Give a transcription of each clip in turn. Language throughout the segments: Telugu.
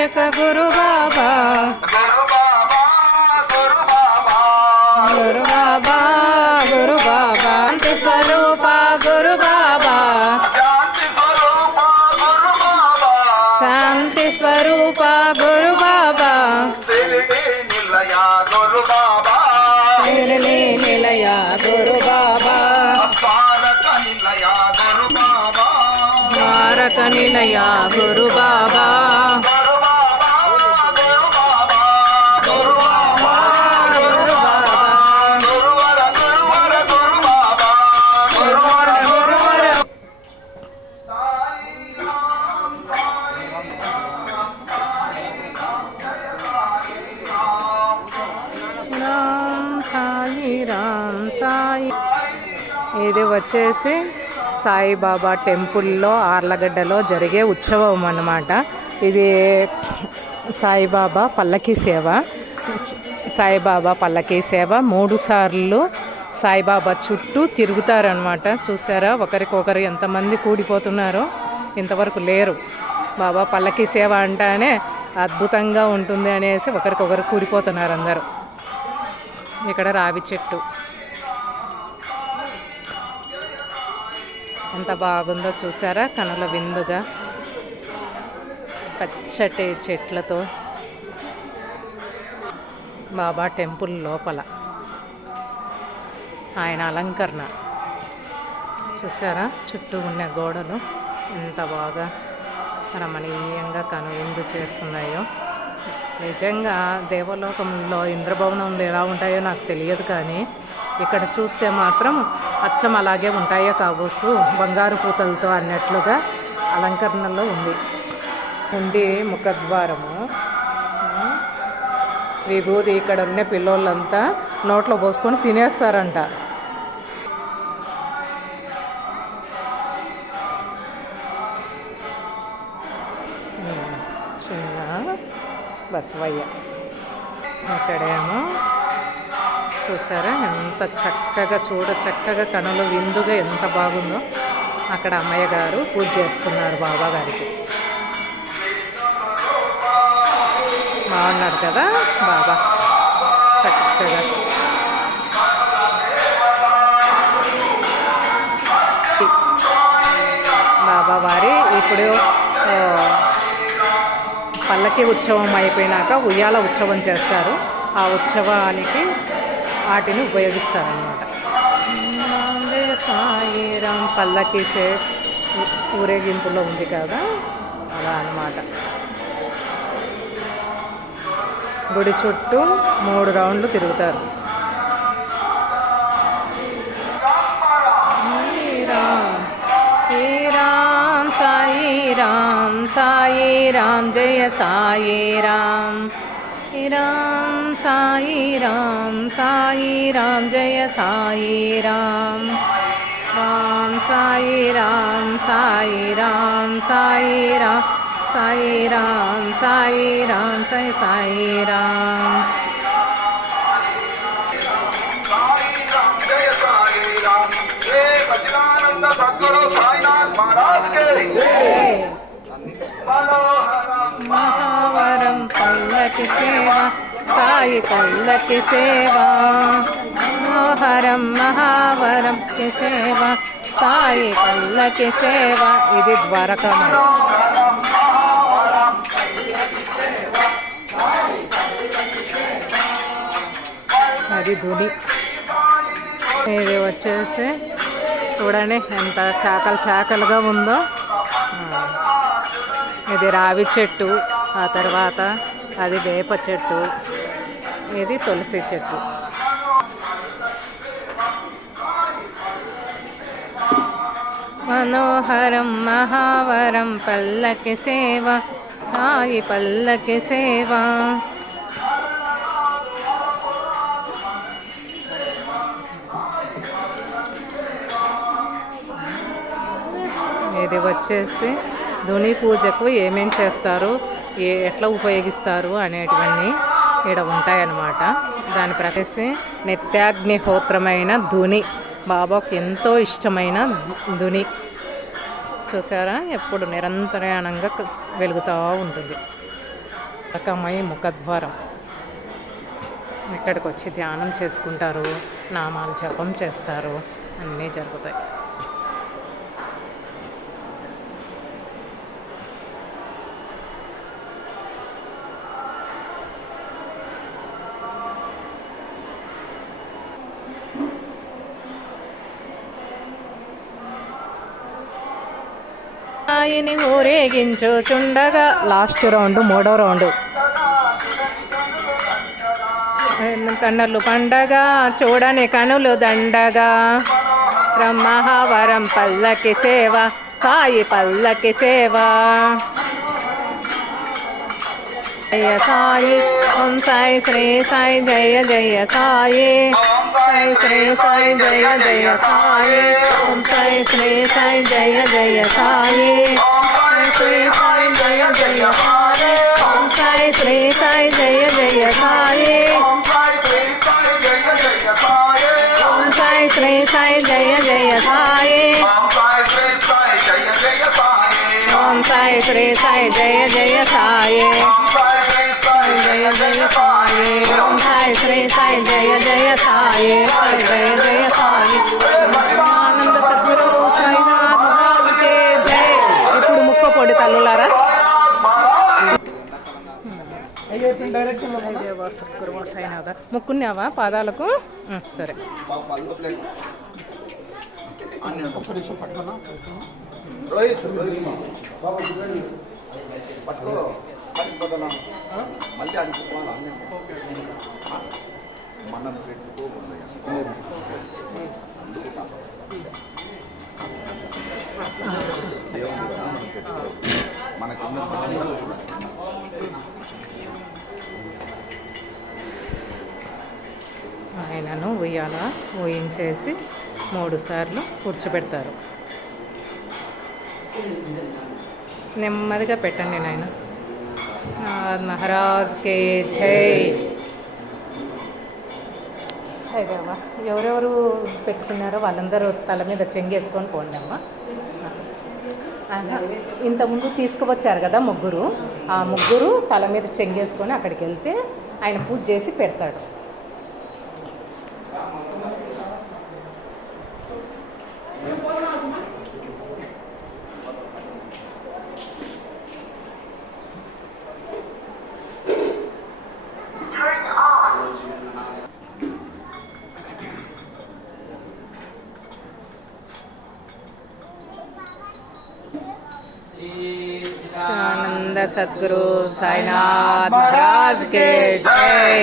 వినాయక గురు బాబా గురు బాబా గురు బాబా శాంతి స్వరూప గురు బాబా శాంతి స్వరూప గురు బాబా నిలయ గురు బాబా ద్వారక నిలయ గురు బాబా ఇది వచ్చేసి సాయిబాబా టెంపుల్లో ఆర్లగడ్డలో జరిగే ఉత్సవం అన్నమాట. ఇది సాయిబాబా పల్లకీ సేవ. సాయిబాబా పల్లకీ సేవ 3 సార్లు సాయిబాబా చుట్టూ తిరుగుతారనమాట. చూసారా ఒకరికొకరు ఎంతమంది కూడిపోతున్నారో, ఇంతవరకు లేరు. బాబా పల్లకీ సేవ అంటానే అద్భుతంగా ఉంటుంది అనేసి ఒకరికొకరు కూడిపోతున్నారు అందరూ. ఇక్కడ రావి చెట్టు ఎంత బాగుందో చూసారా, కనుల విందుగా పచ్చటి చెట్లతో. బాబా టెంపుల్ లోపల ఆయన అలంకరణ చూసారా, చుట్టూ ఉన్న గోడలు ఎంత బాగా రమణీయంగా కనువిందు చేస్తున్నాయో. నిజంగా దేవలోకంలో ఇంద్రభవనంలో ఎలా ఉంటాయో నాకు తెలియదు, కానీ ఇక్కడ చూస్తే మాత్రం అచ్చం అలాగే ఉంటాయో కావచ్చు, బంగారు పూతలతో అన్నట్లుగా అలంకరణలో ఉంది ముఖద్వారము. విభూది ఇక్కడ ఉన్న పిల్లోళ్ళంతా నోట్లో పోసుకొని తినేస్తారంట. చిన్న బసవయ్య ఇక్కడేమో చూసారా ఎంత చక్కగా చక్కగా కనులు విందుగా ఎంత బాగుందో. అక్కడ అమ్మయ్య గారు పూజ చేస్తున్నారు బాబా గారికి. బాగున్నారు కదా బాబా చక్కగా. బాబా వారి ఇప్పుడు పల్లకి ఉత్సవం అయిపోయినాక ఉయ్యాల ఉత్సవం చేస్తారు. ఆ ఉత్సవానికి వాటిని ఉపయోగిస్తారన్నమాట. సాయిరాం పల్లకి ఊరేగింపులో ఉంది కదా, అలా అన్నమాట. గుడి చుట్టూ 3 రౌండ్లు తిరుగుతారు. సాయిరాం సాయిరాం జయ సాయిరాం సాయిరాం సాయిరాం జయ సాయిరాం రాం సాయిరాం సాయిరాం సాయిరాం సాయిరాం సాయిరాం జయ సాయిరాం. మహావరం పల్లకి సేవ సాయి పల్లకి సేవ మనోహరం మహావరం సేవ సాయి పల్లకి సేవ. ఇది ద్వారకమై. అది ధుని. ఇది వచ్చేసి చూడండి ఎంత శాఖలుగా ఉందో. ఇది రావి చెట్టు, ఆ తర్వాత అది వేప చెట్టు, ఇది తులసి చెట్టు. మనోహరం మహావరం పల్లకి సేవ సాయి పల్లకి సేవ. ఇది వచ్చేసి ధుని పూజకు ఏమేం చేస్తారు, ఎట్లా ఉపయోగిస్తారు అనేటివన్నీ ఇక్కడ ఉంటాయన్నమాట. దాని ప్రకారం నిత్యాగ్నిహోత్రమైన ధుని, బాబాకు ఎంతో ఇష్టమైన ధుని చూసారా, ఎప్పుడు నిరంతరాయంగా వెలుగుతూ ఉంటుంది. రకమై ముఖద్వారం. ఇక్కడికి వచ్చి ధ్యానం చేసుకుంటారు, నామాలు జపం చేస్తారు, అన్నీ జరుగుతాయి. సాయిని ఊరేగించుచుండగా లాస్ట్ రౌండ్, 3వ రౌండ్. కన్నులు పండగ చూడని కనులు దండగా, బ్రహ్మహావరం పల్లకి సేవ, సాయి పల్లకి సేవ. జయ సాయి ఓం సాయి శ్రీ సాయి జయ జయ సాయి, సాయి శ్రీ సాయి జయ జయ సాయి, ఓం సాయి శ్రీ సాయి జయ జయ సాయి, శ్రీ సాయి జయ జయ సాయి, ఓం సాయి శ్రీ సాయి జయ జయ సాయి, ఓం సాయి శ్రీ సాయి జయ జయ సాయి, ఓం సాయి శ్రీ సాయి జయ జయ సాయి, జయ జయ సాయి, ఓం సాయి శ్రీ సాయి జయ జయ సాయి, జయ జయ సాయి. ఆనంద సద్గురు సాయినాథ్ మహారాజ్కి జై. ఇప్పుడు ముక్కపోడి తల్లులారా. సద్గురు సాయినాథ ముక్కున్నావా పాదాలకు? సరే. మనం పెట్టుకోకుండా ఆయనను ఉయ్యాల ఊయించేసి 3 సార్లు కూర్చోబెడతారు. నెమ్మదిగా పెట్టండి నాయన. మహారాజ్ కే జై. సరేవా, ఎవరెవరు పెట్టుకున్నారో వాళ్ళందరూ తల మీద చెంగేసుకొని పోండి అమ్మ. ఇంతకుముందు తీసుకువచ్చారు కదా ముగ్గురు, ఆ ముగ్గురు తల మీద చెంగేసుకొని అక్కడికి వెళ్తే ఆయన పూజ చేసి పెడతాడు. आनंद सद्गुरु साईनाथ महाराज के जय,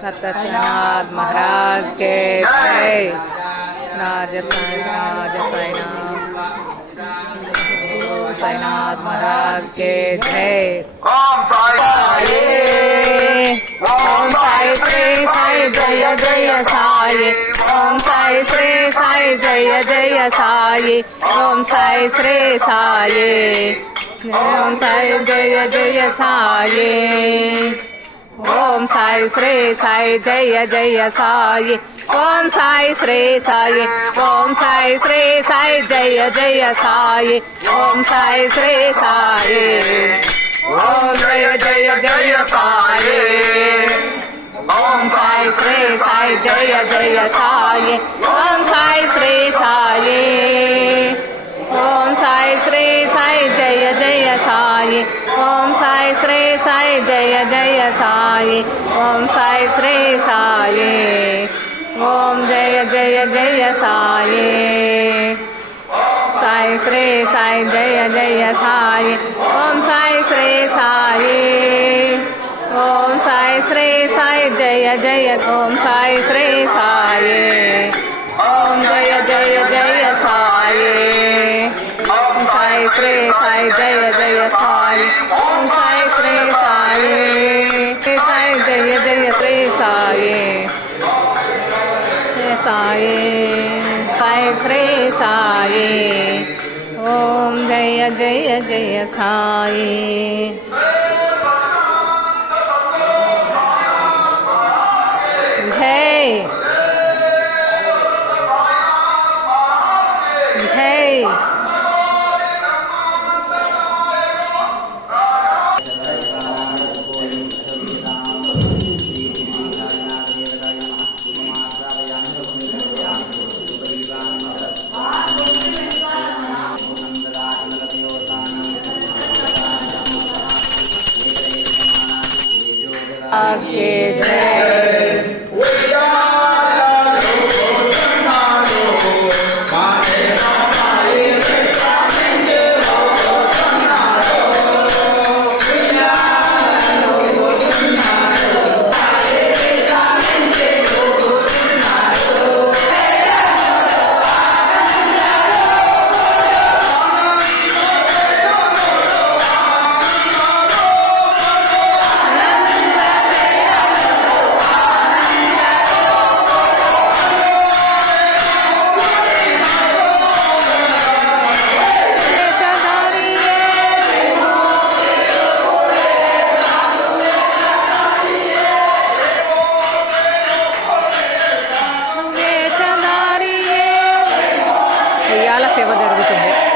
सत्य साईनाथ महाराज के जय, राज साईनाथ साईनाथ महाराज के जय. ओम साई श्री साई जय जय साई, ओम साई श्री साई जय जय साई, ओम साई श्री साई, ओम साई जय जय साई, ओम साई श्री साई जय जय साई, ओम साई श्री साई, ओम साई श्री साई जय जय साई, ओम साई श्री साई, ओम जय जय जय साई, ओम साई श्री साई जय जय साई, ओम साई श्री साई, ओम साई श्री साई जय जय साई, ओम साई श्री साई जय जय साई, ओम साई श्री साई, ओम जय जय जय साई, साई श्री साई जय जय साई, ओम साई श्री साई, ओम साई श्री साई जय जय, ओम साई श्री साई, ओम जय जय जय साई, ओम साई श्री साई जय जय साई, ओम साई श्री साई, साई जय जय श्री साई, साई साई श्री साई, ओम जय जय जय साई. जय जय. के जय। సేవ జరుగుతుంది.